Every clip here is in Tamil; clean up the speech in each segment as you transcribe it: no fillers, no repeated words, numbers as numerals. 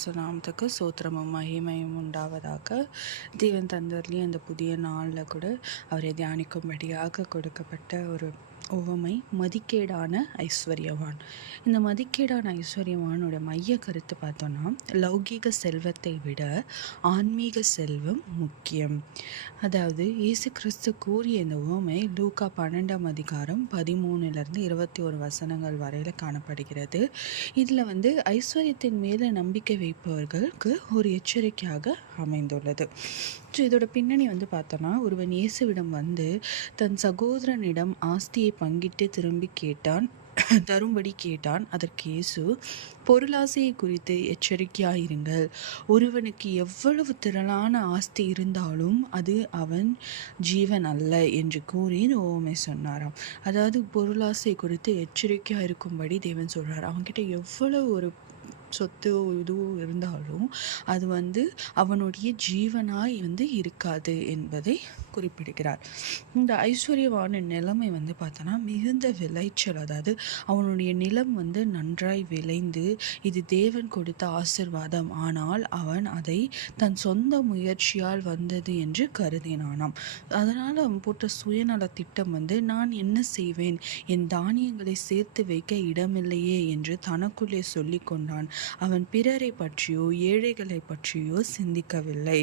பரிசுத்த நாமத்துக்கு சோத்திரமும் மகிமையும் உண்டாவதாக. தேவன் தந்தர்லேயும் அந்த புதிய நாளில் கூட அவரை தியானிக்கும்படியாக கொடுக்கப்பட்ட ஒரு உவமை மதிக்கேடான ஐஸ்வர்யவான். இந்த மதிக்கேடான ஐஸ்வர்யவானோட மைய கருத்து பார்த்தோன்னா, லௌகீக செல்வத்தை விட ஆன்மீக செல்வம் முக்கியம். அதாவது இயேசு கிறிஸ்து கூறிய இந்த உவமை லூக்கா 12ஆம் அதிகாரம் 13லிருந்து 21 வசனங்கள் வரையில் காணப்படுகிறது. இதில் ஐஸ்வர்யத்தின் மேலே நம்பிக்கை வைப்பவர்களுக்கு ஒரு எச்சரிக்கையாக அமைந்துள்ளது. ஸோ இதோட பின்னணி பார்த்தோன்னா, ஒருவன் இயேசுவிடம் தன் சகோதரனிடம் ஆஸ்தியை பங்கிட்டு தரும்படி கேட்டான். அதற்கு இயேசு, பொருளாசையை குறித்து எச்சரிக்கையாயிருங்கள். ஒருவனுக்கு எவ்வளவு திரளான ஆஸ்தி இருந்தாலும் அது அவன் ஜீவன் அல்ல என்று கூறி ஓமை சொன்னாராம். அதாவது பொருளாசை குறித்து எச்சரிக்கையாக இருக்கும்படி தேவன் சொல்கிறார். அவன்கிட்ட எவ்வளவு ஒரு சொத்து இதுவும் இருந்தாலும் அது அவனுடைய ஜீவனாய் இருக்காது என்பதை குறிப்பிடுகிறார். இந்த ஐஸ்வர்யவான நிலைமை பார்த்தோன்னா மிகுந்த விளைச்சல், அதாவது அவனுடைய நிலம் நன்றாய் விளைந்து இது தேவன் கொடுத்த ஆசிர்வாதம். ஆனால் அவன் அதை தன் சொந்த முயற்சியால் வந்தது என்று கருதினானாம். அதனால் அவன் போட்ட சுயநல திட்டம் நான் என்ன செய்வேன், என் தானியங்களை சேர்த்து வைக்க இடமில்லையே என்று தனக்குள்ளே சொல்லி கொண்டான். அவன் பிறரை பற்றியோ ஏழைகளை பற்றியோ சிந்திக்கவில்லை.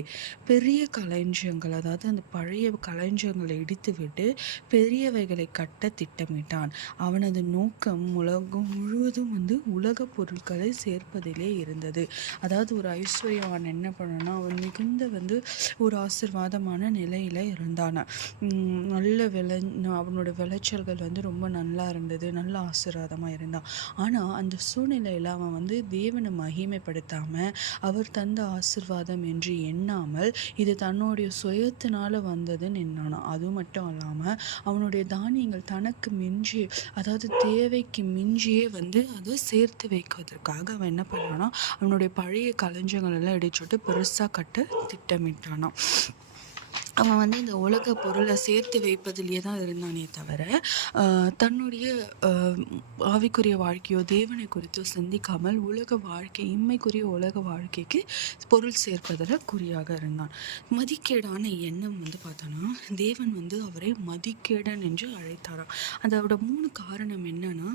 பெரிய களஞ்சியங்கள், அதாவது அந்த பழைய களஞ்சியங்களை இடித்துவிட்டு பெரியவைகளை கட்ட திட்டமிட்டான். அவனது நோக்கம் உலகம் முழுவதும் உலக பொருட்களை சேர்ப்பதிலே இருந்தது. அதாவது ஒரு ஐஸ்வர்யவான் என்ன பண்ணனா, அவன் மிகுந்த ஒரு ஆசீர்வாதமான நிலையில இருந்தான். அவனோட விளைச்சல்கள் ரொம்ப நல்லா இருந்தது, நல்ல ஆசீர்வாதமாக இருந்தான். ஆனால் அந்த சூழ்நிலையில் அவன் தேவனை மகிமைப்படுத்தாமல் அவர் தந்த ஆசீர்வாதம் என்று எண்ணாமல் இது தன்னுடைய சுயத்தினால வந்ததுன்னு எண்ணானான். அது மட்டும் இல்லாமல் அவனுடைய தானியங்கள் தனக்கு மிஞ்சி, அதாவது தேவைக்கு மிஞ்சியே அதை சேர்த்து வைக்கிறதுக்காக அவன் என்ன பண்ணானா, அவனுடைய பழைய களஞ்சியங்கள் எல்லாம் இடிச்சுட்டு பெருசாக கட்ட திட்டமிட்டானான். அவன் இந்த உலக பொருளை சேர்த்து வைப்பதிலேயே தான் இருந்தானே தவிர தன்னுடைய ஆவிக்குரிய வாழ்க்கையோ தேவனை குறித்தோ சிந்திக்காமல் உலக வாழ்க்கை, இம்மைக்குரிய உலக வாழ்க்கைக்கு பொருள் சேர்ப்பதில் குறியாக இருந்தான். மதிக்கேடான எண்ணம் பார்த்தோன்னா, தேவன் அவரை மதிக்கேடன் என்று அழைத்தாராம். அதோட 3 காரணம் என்னன்னா,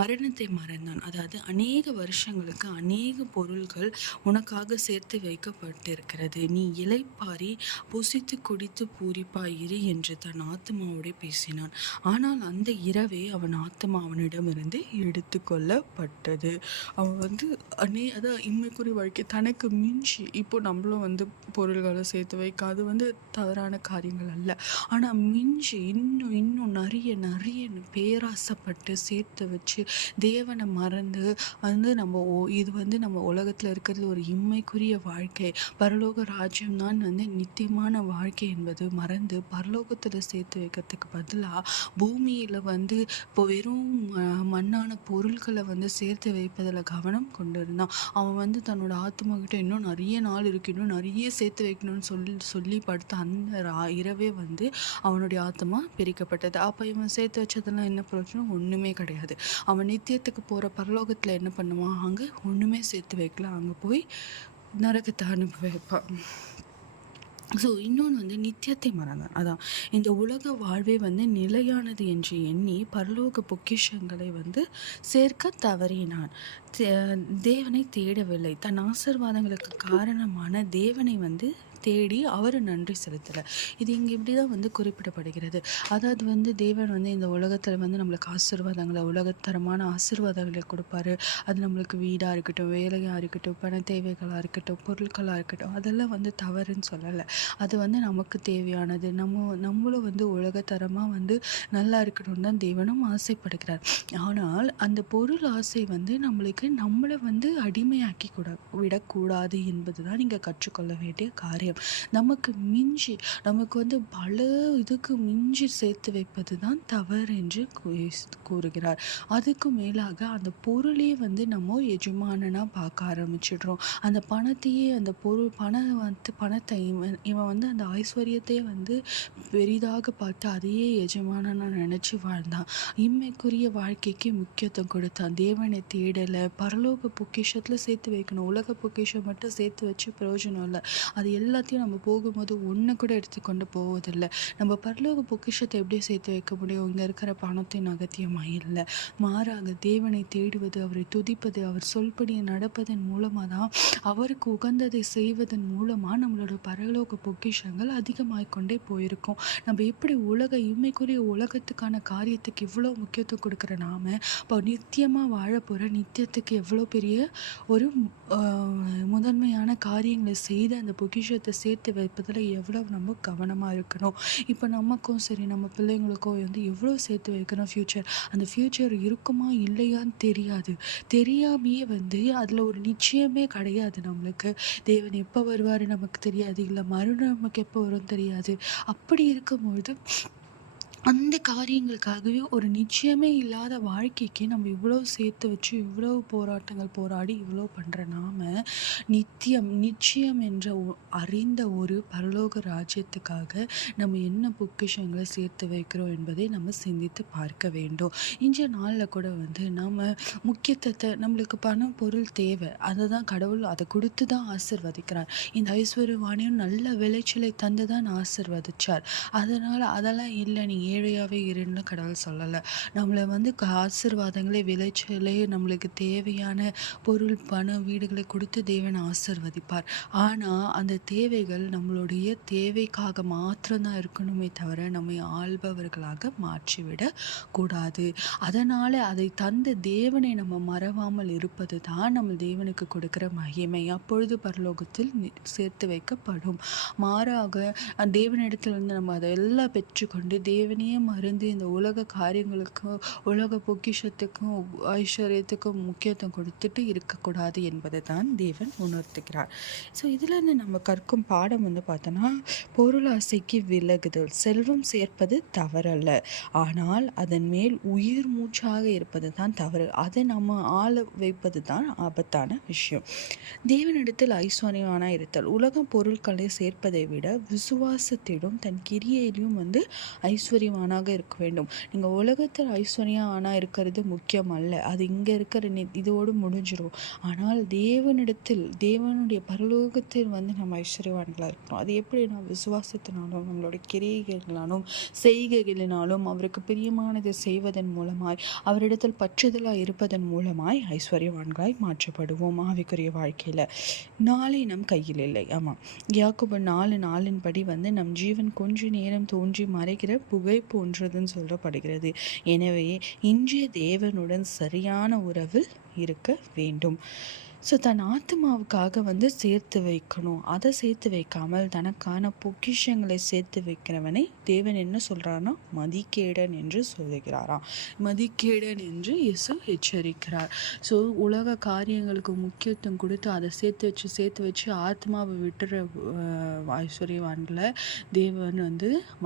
மரணத்தை மறந்தான். அதாவது அநேக வருஷங்களுக்கு அநேக பொருள்கள் உனக்காக சேர்த்து வைக்கப்பட்டிருக்கிறது, நீ இளைப்பாரி புசித்து குடித்து பூரிப்பாயிரு என்று தன் ஆத்மாவோட பேசினான். ஆனால் அந்த இரவே அவன் ஆத்மா அவனிடமிருந்து எடுத்து கொள்ளப்பட்டது. அவன் அதான் இம்மைக்குரிய வாழ்க்கை தனக்கு மிஞ்சி, இப்போ நம்மளும் பொருள்களை சேர்த்து வைக்க அது தவறான காரியங்கள் அல்ல. ஆனால் மிஞ்சி இன்னும் நிறைய பேராசைப்பட்டு சேர்த்து வச்சு தேவனை மறந்து நம்ம இது நம்ம உலகத்தில் இருக்கிறது ஒரு இம்மைக்குரிய வாழ்க்கை, பரலோக ராஜ்யம் தான் நித்தியமான வாழ்க்கை என்பது மறந்து பரலோகத்தில் சேர்த்து வைக்கிறதுக்கு பதிலாக பூமியில் இப்போ வெறும் மண்ணான பொருட்களை சேர்த்து வைப்பதில் கவனம் கொண்டு இருந்தான். அவன் தன்னோட ஆத்மாக்கிட்ட இன்னும் நிறைய நாள் இருக்கு, இன்னும் நிறைய சேர்த்து வைக்கணும்னு சொல்லி படுத்த அந்த இரவே அவனுடைய ஆத்மா பிரிக்கப்பட்டது. அப்போ இவன் சேர்த்து வச்சதெல்லாம் என்ன பிரச்சனை? ஒன்றுமே கிடையாது. அவன் நித்தியத்துக்கு போகிற பரலோகத்தில் என்ன பண்ணுவான், அங்கே ஒன்றுமே சேர்த்து வைக்கல, அங்கே போய் நரகத்தை அனுபவிப்பான். ஸோ இன்னொன்று நித்தியத்தை மறந்தான். அதான் இந்த உலக வாழ்வே நிலையானது என்று எண்ணி பரலோக பொக்கிஷங்களை சேர்க்க தவறினான். தேவனை தேடவில்லை. தன் ஆசீர்வாதங்களுக்கு காரணமான தேவனை தேடி அவர் நன்றி செலுத்தலை. இது இங்கே இப்படி தான் குறிப்பிடப்படுகிறது. அதாவது தேவன் இந்த உலகத்தில் நம்மளுக்கு ஆசீர்வாதங்களை, உலகத்தரமான ஆசீர்வாதங்களை கொடுப்பாரு. அது நம்மளுக்கு வீடாக இருக்கட்டும், வேலையாக இருக்கட்டும், பண தேவைகளாக இருக்கட்டும், பொருட்களாக இருக்கட்டும், அதெல்லாம் தவறுன்னு சொல்லலை. அது நமக்கு தேவையானது. நம்மளும் உலகத்தரமாக நல்லா இருக்கணும்னு தான் தேவனும் ஆசைப்படுகிறார். ஆனால் அந்த பொருள் ஆசை நம்மளுக்கு நம்மளை அடிமையாக்கி விடக்கூடாது என்பது தான் நீங்கள் கற்றுக்கொள்ள வேண்டிய காரியம். காரியம். நமக்கு மிஞ்சி நமக்கு பல இதுக்கு மிஞ்சி சேர்த்து வைப்பது தான் தவறு என்று கூறுகிறார். அதுக்கும் மேலாக அந்த பொருளே நம்ம எஜமானனா பார்க்க ஆரம்பிச்சிடுறோம். அந்த பணத்தையே அந்த பொருள் பணத்தை இவன் அந்த ஐஸ்வர்யத்தையே பெரிதாக பார்த்து அதையே எஜமானனா நினைச்சு வாழ்ந்தான். இம்மைக்குரிய வாழ்க்கைக்கு முக்கியத்துவம் கொடுத்தான். தேவனை தேடலை. பரலோக பொக்கிஷத்துல சேர்த்து வைக்கணும். உலக பொக்கிஷம் மட்டும் சேர்த்து வச்சு பிரயோஜனம் இல்லை. அது எல்லாத்தையும் நம்ம போகும்போது ஒன்று கூட எடுத்துக்கொண்டு போவதில்லை. நம்ம பரலோக பொக்கிஷத்தை எப்படி சேர்த்து வைக்க முடியும்? இங்கே இருக்கிற பணத்தின் அகத்தியமாக இல்லை. மாறாக தேவனை தேடுவது, அவரை துதிப்பது, அவர் சொல்படி நடப்பதன் மூலமாக தான், அவருக்கு உகந்ததை செய்வதன் மூலமாக நம்மளோட பரலோக பொக்கிஷங்கள் அதிகமாகிக்கொண்டே போயிருக்கும். நம்ம எப்படி இம்மைக்குரிய உலகத்துக்கான காரியத்துக்கு இவ்வளோ முக்கியத்துவம் கொடுக்குற நாம இப்போ நித்தியமாக வாழ போகிற நித்தியத்துக்கு எவ்வளோ பெரிய ஒரு முதன்மையான காரியங்களை செய்து அந்த பொக்கிஷத்தை சேர்த்து வைப்பதில் எவ்வளோ நம்ம கவனமாக இருக்கணும். இப்போ நமக்கும் சரி, நம்ம பிள்ளைங்களுக்கும் எவ்வளோ சேர்த்து வைக்கணும். அந்த ஃப்யூச்சர் இருக்குமா இல்லையான்னு தெரியாமையே அதில் ஒரு நிச்சயமே கிடையாது. நம்மளுக்கு தேவன் எப்போ வருவார் நமக்கு தெரியாது, இல்லை மறுநாள் நமக்கு எப்போ வரும் தெரியாது. அப்படி இருக்கும்பொழுது அந்த காரியங்களுக்காகவே ஒரு நிச்சயமே இல்லாத வாழ்க்கைக்கு நம்ம இவ்வளோ சேர்த்து வச்சு இவ்வளோ போராட்டங்கள் போராடி இவ்வளோ பண்ணுற நாம நிச்சயம் என்ற அறிந்த ஒரு பரலோக ராஜ்யத்துக்காக நம்ம என்ன பொக்கிஷங்களை சேர்த்து வைக்கிறோம் என்பதை நம்ம சிந்தித்து பார்க்க வேண்டும். இன்றைய நாளில் கூட நம்ம முக்கியத்துவத்தை, நம்மளுக்கு பணம் பொருள் தேவை, அதை தான் கடவுள் அதை கொடுத்து தான் ஆசிர்வதிக்கிறார். இந்த ஐஸ்வர்யவானையும் நல்ல விளைச்சலை தந்து தான் ஆசிர்வதிச்சார். அதெல்லாம் இல்லை நீ ஏழையாகவே இருன்னு கடவுள் சொல்லலை. நம்மளை ஆசீர்வாதங்களே விளைச்சலே நம்மளுக்கு தேவையான பொருள் பணம் வீடுகளை கொடுத்து தேவன் ஆசீர்வதிப்பார். ஆனால் அந்த தேவைகள் நம்மளுடைய தேவைக்காக மாத்திரம்தான் இருக்கணுமே தவிர நம்மை ஆள்பவர்களாக மாற்றிவிட கூடாது. அதனால் அதை தந்த தேவனை நம்ம மறவாமல் இருப்பது தான் நம்ம தேவனுக்கு கொடுக்கிற மகிமை. அப்பொழுது பரலோகத்தில் சேர்த்து வைக்கப்படும். மாறாக தேவனிடத்தில் நம்ம அதெல்லாம் பெற்றுக்கொண்டு தேவனையே மறந்து இந்த உலக காரியங்களுக்கும் உலக பொக்கிஷத்துக்கும் ஐஸ்வர்யத்துக்கும் முக்கியத்துவம் கொடுத்துட்டு இருக்கக்கூடாது என்பதை தான் தேவன் உணர்த்துகிறார். ஸோ இதில் நம்ம கற்கும் பாடம் பார்த்தோன்னா, பொருளாசைக்கு விலகுதல். செல்வம் சேர்ப்பது தவறல்ல, ஆனால் அதன் மேல் உயிர் மூச்சாக இருப்பது தான் தவறு. அதை நம்ம ஆள வைப்பது தான் ஆபத்தான விஷயம். தேவனிடத்தில் ஐஸ்வர்யமான இருத்தல். உலகம் பொருட்களை சேர்ப்பதை விட விசுவாசத்திலும் தன் கிரியையிலும் ஐஸ்வர்யவானாக இருக்க வேண்டும். நீங்கள் உலகத்தில் ஐஸ்வர்யவானா இருக்கிறது முக்கியம் அல்ல. அது இங்கே இருக்கிற இதோடு முடிஞ்சிடும். ஆனால் தேவனுடைய பரலோகத்தில் நம்ம ஐஸ்வர்யவான்களாக இருக்கிறோம். அது எப்படின்னா, விசுவாசத்தினாலும் நம்மளுடைய கிரியைகளினாலும் செய்கைகளினாலும் அவருக்கு பிரியமானதை செய்வதன் மூலமாய் அவரிடத்தில் பற்றுதலாக இருப்பதன் மூலமாய் ஐஸ்வர்யவான்களாய் மாற்றப்படுவோம். ஆவிக்குரிய வாழ்க்கையில் நாளை நம் கையில் இல்லை. ஆமாம், யாக்கோபு 4:4 படி நம் ஜீவன் கொஞ்ச நேரம் தோன்றி மறைகிற புகை போன்றதுன்னு சொல்லப்படுகிறது. எனவே இன்றைய தேவனுடன் சரியான உறவில் இருக்க வேண்டும். ஸோ தன் ஆத்மாவுக்காக சேர்த்து வைக்கணும். அதை சேர்த்து வைக்காமல் தனக்கான பொக்கிஷங்களை சேர்த்து வைக்கிறவனை தேவன் என்ன சொல்கிறார்னா, மதிக்கேடன் என்று சொல்லுகிறாராம். மதிக்கேடன் என்று இயேசு எச்சரிக்கிறார். ஸோ உலக காரியங்களுக்கு முக்கியத்துவம் கொடுத்து அதை சேர்த்து வச்சு ஆத்மாவை விட்டுற ஐஸ்வர்யவான்களை தேவன்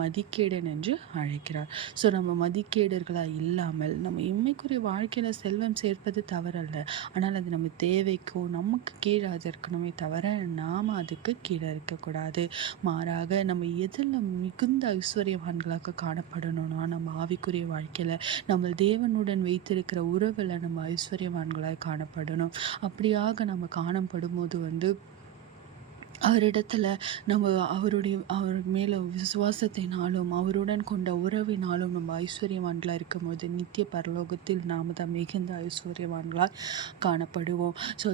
மதிக்கேடன் என்று அழைக்கிறார். ஸோ நம்ம மதிக்கேடர்களாக இல்லாமல் நம்ம இம்மைக்குரிய வாழ்க்கையில் செல்வம் சேர்ப்பது தவறல்ல, ஆனால் அது நம்ம தேவைக்கும் நமக்கு கீழே அது இருக்கணுமே தவிர நாம் அதுக்கு கீழே இருக்கக்கூடாது. மாறாக நம்ம எதில் மிகுந்த ஐஸ்வர்யவான்களாக காணப்படணும்னா, நம்ம ஆவிக்குரிய வாழ்க்கையில் நம்ம தேவனுடன் வைத்திருக்கிற உறவில் நம்ம ஐஸ்வர்யவான்களாக காணப்படணும். அப்படியாக நம்ம காணப்படும் போது அவரிடத்துல நம்ம அவர் மேலே விசுவாசத்தினாலும் அவருடன் கொண்ட உறவினாலும் நம்ம ஐஸ்வர்யவான்களாக இருக்கும்போது நித்திய பரலோகத்தில் நாம் தான் மிகுந்த ஐஸ்வர்யவான்களாக காணப்படுவோம். ஸோ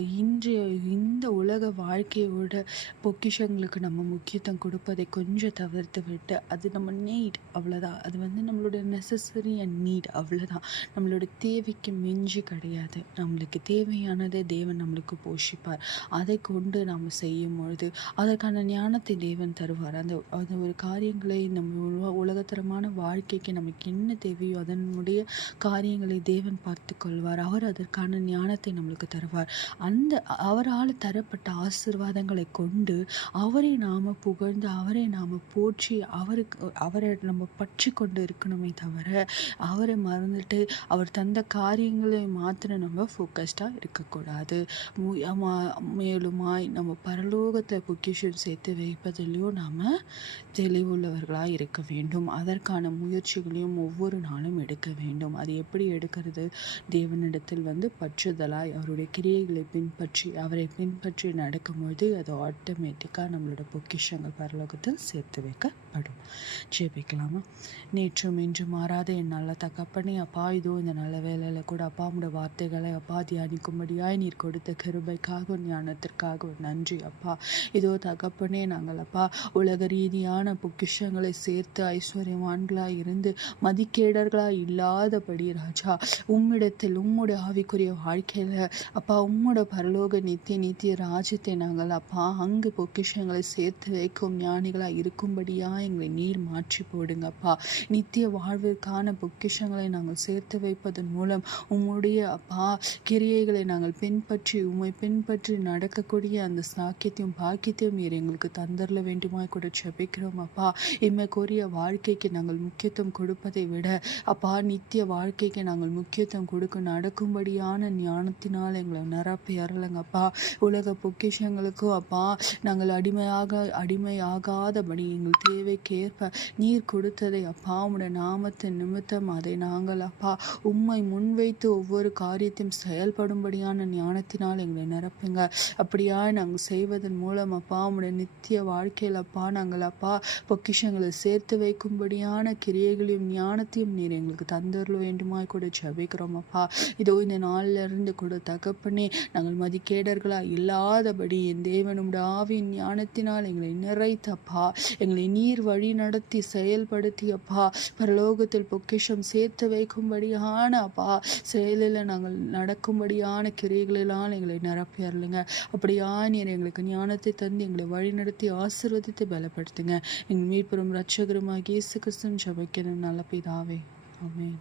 இந்த உலக வாழ்க்கையோட பொக்கிஷங்களுக்கு நம்ம முக்கியத்துவம் கொடுப்பதை கொஞ்சம் தவிர்த்து விட்டு, அது நம்ம நீட் அவ்வளோதான். அது நம்மளோட நெசசரி அண்ட் நீட் அவ்வளோதான். நம்மளோட தேவைக்கு மிஞ்சி கிடையாது. நம்மளுக்கு தேவையானதை தேவன் நம்மளுக்கு போஷிப்பார். அதை கொண்டு நாம் செய்யும் பொழுது அதற்கான ஞானத்தை தேவன் தருவார். அந்த அந்த ஒரு காரியங்களை நம்ம உலகத்தரமான வாழ்க்கைக்கு நமக்கு என்ன தேவையோ அதனுடைய காரியங்களை தேவன் பார்த்து கொள்வார். அவர் அதற்கான ஞானத்தை நம்மளுக்கு தருவார். அந்த அவரால் தரப்பட்ட ஆசீர்வாதங்களை கொண்டு அவரை நாம புகழ்ந்து அவரை நாம போற்றி அவரை நம்ம பற்றி கொண்டு இருக்கணுமே தவிர அவரை மறந்துட்டு அவர் தந்த காரியங்களை மாத்திரம் நம்ம ஃபோக்கஸ்டாக இருக்கக்கூடாது. மேலுமாய் நம்ம பரலோகத்தில் பொக்கிஷம் சேர்த்து வைப்பதிலையும் நாம் தெளிவுள்ளவர்களாக இருக்க வேண்டும். அதற்கான முயற்சிகளையும் ஒவ்வொரு நாளும் எடுக்க வேண்டும். அது எப்படி எடுக்கிறது? தேவனிடத்தில் பற்றுதலாய் அவருடைய கிரியைகளை பின்பற்றி அவரை பின்பற்றி நடக்கும்போது அது ஆட்டோமேட்டிக்காக நம்மளோட பொக்கிஷங்கள் பரலோகத்தில் சேர்த்து வைக்கப்படும். ஜெபிக்கலாமா? நேற்றும் இன்று மாறாத என் நல்ல தகப்பனே, அப்பா இதோ இந்த நல்ல வேலையில் கூட அப்பா உடைய வார்த்தைகளை அப்பா தியானிக்கும்படியாய் நீர் கொடுத்த கிருபைக்காக ஞானத்திற்காக நன்றி அப்பா. இதோ தகப்பனே, நாங்கள் அப்பா உலக ரீதியான பொக்கிஷங்களை சேர்த்து ஐஸ்வர்யவான்களாய் இருந்து மதிக்கேடர்களாய் இல்லாதபடி ராஜா உம்மிடத்தில் உம்முடைய ஆவிக்குரிய வாழ்க்கையில் அப்பா உம்மோட பரலோக நித்திய ராஜ்யத்தை நாங்கள் அப்பா அங்கு பொக்கிஷங்களை சேர்த்து வைக்கும் ஞானிகளாய் இருக்கும்படியா எங்களை நீர் மாற்றி போடுங்கப்பா. நித்திய வாழ்விற்கான பொக்கிஷங்களை நாங்கள் சேர்த்து வைப்பதன் மூலம் உம்முடைய அப்பா கிரியைகளை நாங்கள் பின்பற்றி உம்மை பின்பற்றி நடக்கக்கூடிய அந்த சாக்கியத்தையும் பாக்கியத்தையும் நீர் எங்களுக்கு தந்தரல வேண்டுமாய் கூட ஜெபிக்கிறோம் அப்பா. இம்மைக்குரிய வாழ்க்கைக்கு நாங்கள் முக்கியத்துவம் கொடுப்பதை விட அப்பா நித்திய வாழ்க்கைக்கு நாங்கள் முக்கியத்துவம் கொடுக்க நடக்கும்படியான ஞானத்தினால் எங்களை நிரப்பி அருளுங்கப்பா. உலக பொக்கிஷங்களுக்கும் அப்பா நாங்கள் அடிமையாகாதபடி எங்கள் தேவைக்கேற்ப நீர் கொடுத்ததை அப்பா உம்முடைய நாமத்தின் நிமித்தம் அதை நாங்கள் அப்பா உம்மை முன்வைத்து ஒவ்வொரு காரியத்தையும் செயல்படும்படியான ஞானத்தினால் எங்களை நிரப்புங்க. அப்படியா நாங்கள் செய்வதன் மூலம் அப்பா உம்முடைய நித்திய வாழ்க்கையில் அப்பா நாங்கள் அப்பா பொக்கிஷங்களை சேர்த்து வைக்கும்படியான கிரியைகளையும் ஞானத்தையும் நீர் எங்களுக்கு தந்தரல வேண்டுமாய் கூட ஜெபிக்கிறோம் அப்பா. இதோ இந்த நாளில் இருந்து கூட தகப்பனே நாங்கள் மதிக்கேடர்களா இல்லாதபடி என் தேவனுடைய ஆவியின் ஞானத்தினால் எங்களை நிறைத்தப்பா எங்களை நீர் வழி நடத்தி செயல்படுத்தி அப்பா பரலோகத்தில் பொக்கிஷம் சேர்த்து வைக்கும்படியான அப்பா செயலில் நாங்கள் நடக்கும்படியான கிரியைகளினால் எங்களை நிரப்பி அருளுங்க. அப்படியா நீர் எங்களுக்கு ஞானத்தை தந்து எங்களை வழி நடத்தி ஆசீர்வதித்து பலப்படுத்துங்க. எங்கள் மீட்பெரும் இரட்சகருமாகிய இயேசு கிறிஸ்துவின் ஜெபிக்கிறேன் நல்ல பிதாவே. ஆமென்.